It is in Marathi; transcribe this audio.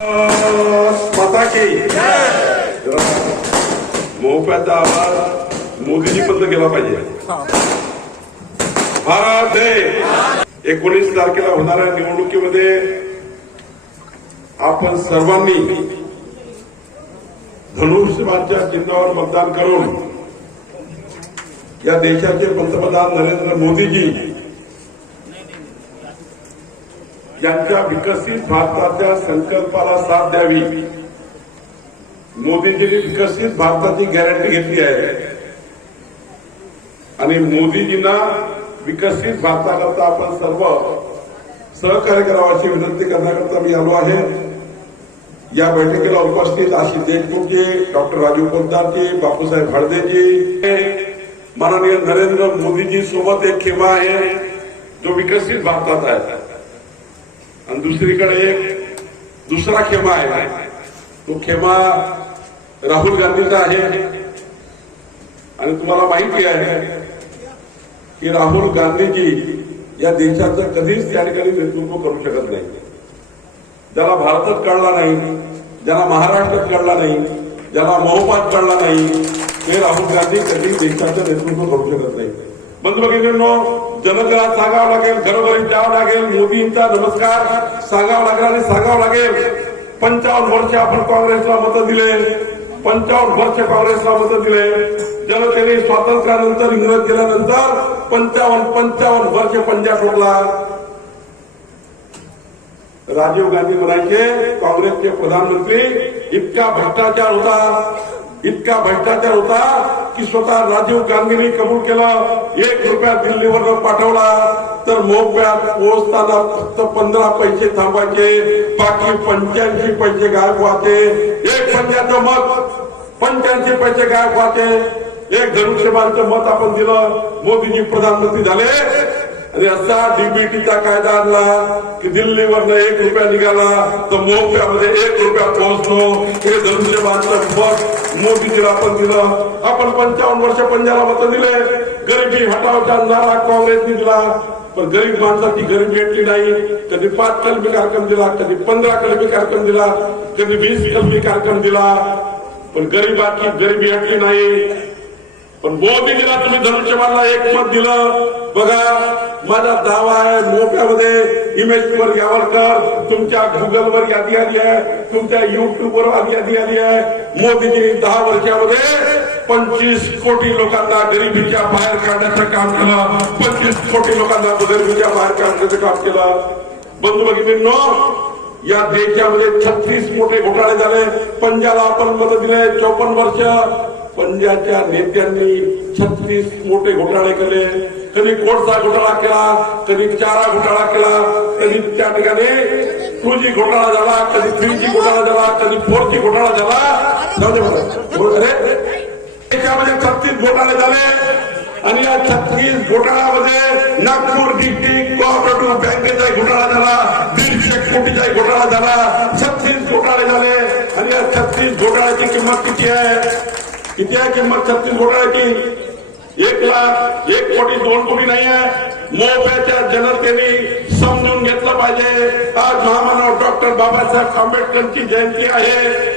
माता की मोहप्याचा आवाज मोदीजी बंद केला पाहिजे. भारत हे 19 तारखेला होणाऱ्या निवडणुकीमध्ये आपण सर्वांनी धनुष्यबाणच्या चिन्हावर मतदान करून या देशाचे पंतप्रधान नरेंद्र मोदीजी यांच्या विकसित भारताच्या संकल्पाला साथ द्यावी. मोदीजींनी विकसित भारताची गॅरंटी घेतली आहे आणि मोदीजींना विकसित भारताकरता आपण सर्व सहकार्य करावं अशी विनंती करण्याकरता मी आलो आहे. या बैठकीला उपस्थित आशिष देशमुखजी, डॉक्टर राजीव पोद्दारजी, बापूसाहेब हळदेजी, माननीय नरेंद्र मोदीजी सोबत एक खेमा आहे जो विकसित भारतात आहे आणि दुसरीकडे एक दुसरा खेमा आहे. तो खेमा राहुल गांधीचा आहे आणि तुम्हाला माहिती आहे की राहुल गांधीजी या देशाचं कधीच त्या ठिकाणी नेतृत्व करू शकत नाही. ज्याला भारतात कळला नाही, ज्याला महाराष्ट्रात कळला नाही, ज्याला मोहपात कळला नाही, ते राहुल गांधी कधी देशाचं नेतृत्व करू शकत नाही. बंधू भगिनींनो, जनतेला सांगावं लागेल, घरोघरी जावं लागेल, मोदींचा नमस्कार सांगावं लागेल आणि सांगावं लागेल 55 वर्ष आपण काँग्रेसला मतं दिले, 55 वर्ष काँग्रेसला मतं दिले. जनतेने स्वातंत्र्यानंतर इंग्रज गेल्यानंतर 55 वर्ष पंजा ठोकला. राजीव गांधी म्हणायचे काँग्रेसचे प्रधानमंत्री इतका भ्रष्टाचार होता की स्वतः राजीव गांधींनी कबूल केलं. 1 रुपया दिल्लीवर पाठवला तर मोप्यात पोहोचताना फक्त 15 पैसे थांबायचे, बाकी 85 पैसे गायब व्हायचे. 1 पंजाचं मत 85 पैसे गायब व्हायचे. 1 धनुष्यबाणचं मत आपण दिलं, मोदीजी प्रधानमंत्री झाले. आणि असा डीबीटीचा कायदा आणला की दिल्लीवरनं 1 रुपया निघाला तर मोप्यामध्ये 1 रुपया पोहोचतो. हे धनुष्यबाणचं मत मोदीजीला आपण दिलं. आपण 55 वर्ष पंजाला मतं दिले. गरिबी हटावचा नारा काँग्रेसने दिला, पण गरीब माणसाची गरिबी हटली नाही. कधी 5 कलमी कार्यक्रम दिला, कधी 15 कलमी कार्यक्रम दिला, कधी 20 कलमी कार्यक्रम दिला, पण गरिबाची गरिबी हटली नाही. पण मोदीजीला तुम्ही धनुष्यबाणला 1 मत दिलं. बघा, माझा दावा आहे, मोप्यामध्ये इमेजवर यावरकर, तुमच्या गुगलवर यादी आली आहे, तुमच्या युट्यूबवर यादी आली आहे. मोदीजींनी 10 वर्षामध्ये 25 कोटी लोकांना गरिबीच्या बाहेर काढण्याचं काम केलं. 25 कोटी लोकांना गरिबीच्या बाहेर काढण्याचं काम केलं. बंधू भगिनींनो, या देशामध्ये 36 मोठे घोटाळे झाले. पंजाला आपण मतं दिले 54 वर्ष. पंजाबच्या नेत्यांनी 36 मोठे घोटाळे केले. कधी कोळसा घोटाळा केला, कधी चारा घोटाळा केला, कधी त्या ठिकाणी 2G घोटाळा झाला, कधी 3G घोटाळा झाला, कधी 4G घोटाळा झाला. त्याच्यामध्ये 36 घोटाळे झाले आणि या 36 घोटाळ्यामध्ये नागपूर डिस्ट्रिक्ट कोऑपरेटिव्ह बँकेचा घोटाळा झाला, 150 कोटीचा घोटाळा झाला. 36 घोटाळे झाले आणि या 36 घोटाळ्याची किंमत किती आहे? किती आहे किंमत 36 घोटाळ्याची? 1 लाख, 1 कोटी, 2 कोटी नाही आहे. मोप्याच्या जनतेने समजून घेतलं पाहिजे. आज महामानव डॉक्टर बाबासाहेब आंबेडकरांची जयंती आहे.